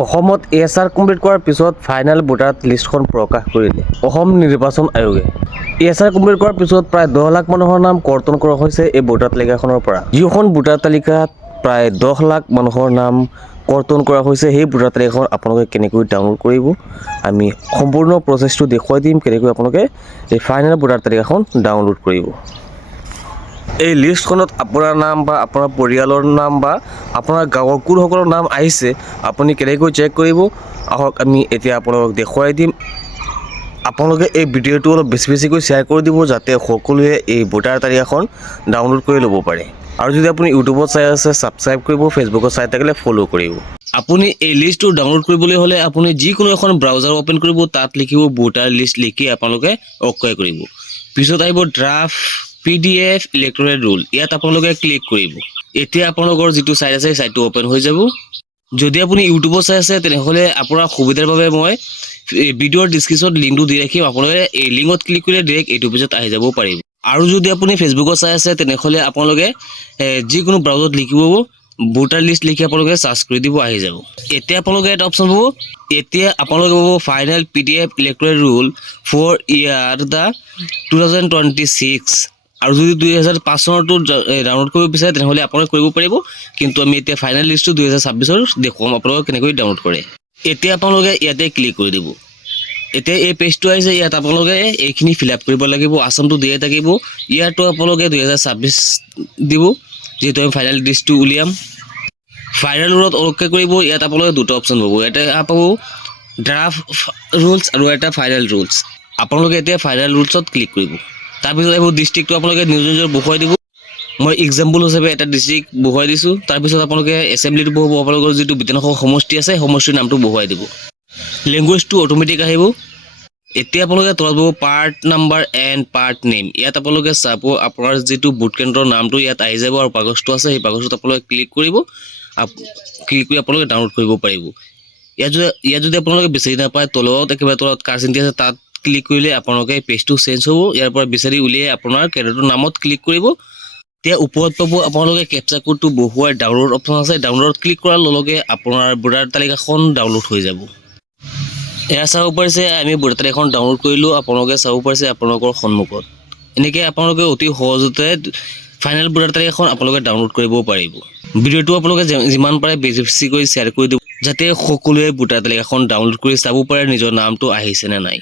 অসমত এছআৰ কমপ্লিট কৰাৰ পিছত ফাইনেল ভোটাৰ লিষ্টখন প্ৰকাশ কৰিলে অসম নিৰ্বাচন আয়োগে। এছআৰ কমপ্লিট কৰাৰ পিছত প্ৰায় 10 লাখ মানুহৰ নাম কৰ্তন কৰা হৈছে এই ভোটাৰ তালিকাখনৰ পৰা। যিখন ভোটাৰ তালিকাত প্ৰায় 10 লাখ মানুহৰ নাম কৰ্তন কৰা হৈছে, সেই ভোটাৰ তালিকাখন আপোনালোকে কেনেকৈ ডাউনলোড কৰিব, আমি সম্পূৰ্ণ প্ৰচেছটো দেখুৱাই দিম কেনেকৈ আপোনালোকে এই ফাইনেল ভোটাৰ তালিকাখন ডাউনলোড কৰিব। এই লিষ্টখনত আপোনাৰ নাম বা আপোনাৰ পৰিয়ালৰ নাম বা আপোনাৰ গাঁৱৰ কোনসকলৰ নাম আহিছে আপুনি কেনেকৈ চেক কৰিব, আহক আমি এতিয়া আপোনালোকক দেখুৱাই দিম। আপোনালোকে এই ভিডিঅ'টো অলপ বেছিকৈ শ্বেয়াৰ কৰি দিব যাতে সকলোৱে এই ভোটাৰ তালিকাখন ডাউনলোড কৰি ল'ব পাৰে। আৰু যদি আপুনি ইউটিউবত চাই আছে ছাবস্ক্ৰাইব কৰিব, ফেচবুকত চাই থাকিলে ফ'ল' কৰিব। আপুনি এই লিষ্টটো ডাউনলোড কৰিবলৈ হ'লে আপুনি যিকোনো এখন ব্ৰাউজাৰ অ'পেন কৰিব, তাত লিখিব ভোটাৰ লিষ্ট লিখি আপোনালোকে অ'কে কৰিব। পিছত আহিব ড্ৰাফ্ট PDF ইলেক্ট্ৰনিক ৰুল, ইয়াত আপোনালোকে ক্লিক কৰিব। এতিয়া আপোনালোকৰ যিটো চাইট আছে সেই চাইটটো অ'পেন হৈ যাব। যদি আপুনি ইউটিউবত চাই আছে তেনেহ'লে আপোনাৰ সুবিধাৰ বাবে মই ভিডিঅ'ৰ ডিছক্ৰিপশ্যনত লিংকটো দি ৰাখিম, আপোনালোকে এই লিংকত ক্লিক কৰিলে ডাইৰেক্ট এইটো পেজত আহি যাব পাৰিব। আৰু যদি আপুনি ফেচবুকত চাই আছে তেনেহ'লে আপোনালোকে যিকোনো ব্ৰাউজাৰত লিখিব ভোটাৰ লিষ্ট লিখি আপোনালোকে চাৰ্চ কৰি দিব, আহি যাব। এতিয়া আপোনালোকে এটা অপশ্যন পাব, এতিয়া আপোনালোকে পাব final PDF electronic roll for year the 2026। আৰু যদি 2005 চনৰটো ডাউনলোড কৰিব বিচাৰে তেনেহ'লে আপোনালোকে কৰিব পাৰিব, কিন্তু আমি এতিয়া ফাইনেল লিষ্টটো 2026ৰ দেখুৱাম আপোনালোকে কেনেকৈ ডাউনলোড কৰে। এতিয়া আপোনালোকে ইয়াতে ক্লিক কৰি দিব। এতিয়া এই পেজটো আহিছে, ইয়াত আপোনালোকে এইখিনি ফিল আপ কৰিব লাগিব। আছামটো দিয়ে থাকিব, ইয়াতো আপোনালোকে 2026 দিব, যিহেতু আমি ফাইনেল লিষ্টটো উলিয়াম। ফাইনেল ৰুলত অ'কে কৰিব, ইয়াত আপোনালোকে দুটা অপশ্যন পাব, এটা পাব ড্ৰাফ্ট ৰুলছ আৰু এটা ফাইনেল ৰুলছ। আপোনালোকে এতিয়া ফাইনেল ৰুলছত ক্লিক কৰিব। তাৰপিছত আহিব ডিষ্ট্ৰিক্টটো আপোনালোকে নিজৰ বহুৱাই দিব। মই এক্সাম্পল হিচাপে এটা ডিষ্ট্ৰিক্ট বহুৱাই দিছোঁ। তাৰপিছত আপোনালোকে এছেম্বলিটো বহুৱাব, আপোনালোকৰ যিটো বিধানসভা সমষ্টি আছে সমষ্টিৰ নামটো বহুৱাই দিব। লেংগুৱেজটো অট'মেটিক আহিব। এতিয়া আপোনালোকে তলত পাব part number and part name, ইয়াত আপোনালোকে চাব আপোনাৰ যিটো ভোট কেন্দ্ৰৰ নামটো ইয়াত আহি যাব আৰু কাগজটো আছে সেই কাগজটোত আপোনালোকে ক্লিক কৰিব। ক্লিক কৰি আপোনালোকে ডাউনলোড কৰিব পাৰিব। ইয়াত যদি আপোনালোকে বিচাৰি নাপায়, তলত একেবাৰে তলত কাৰ চিন্তি আছে তাত ক্লিক কৰিলে আপোনালোকে পেজটো চেঞ্জ হ'ব। ইয়াৰ পৰা বিচাৰি উলিয়াই আপোনাৰ কেন্দ্ৰটোৰ নামত ক্লিক কৰিব। এতিয়া ওপৰত পাব আপোনালোকে কেপচা কোডটো বহুৱাই ডাউনলোড অপশ্যন আছে, ডাউনলোডত ক্লিক কৰাৰ লগে লগে আপোনাৰ ভোটাৰ তালিকাখন ডাউনলোড হৈ যাব। এয়া চাব পাৰিছে আমি ভোটাৰ তালিকাখন ডাউনলোড কৰিলোঁ, আপোনালোকে চাব পাৰিছে আপোনালোকৰ সন্মুখত। এনেকৈ আপোনালোকে অতি সহজতে ফাইনেল ভোটাৰ তালিকাখন আপোনালোকে ডাউনলোড কৰিব পাৰিব। ভিডিঅ'টো আপোনালোকে যিমান পাৰে বেছিকৈ শ্বেয়াৰ কৰি দিব যাতে সকলোৱে ভোটাৰ তালিকাখন ডাউনলোড কৰি চাব পাৰে নিজৰ নামটো আহিছে নে নাই।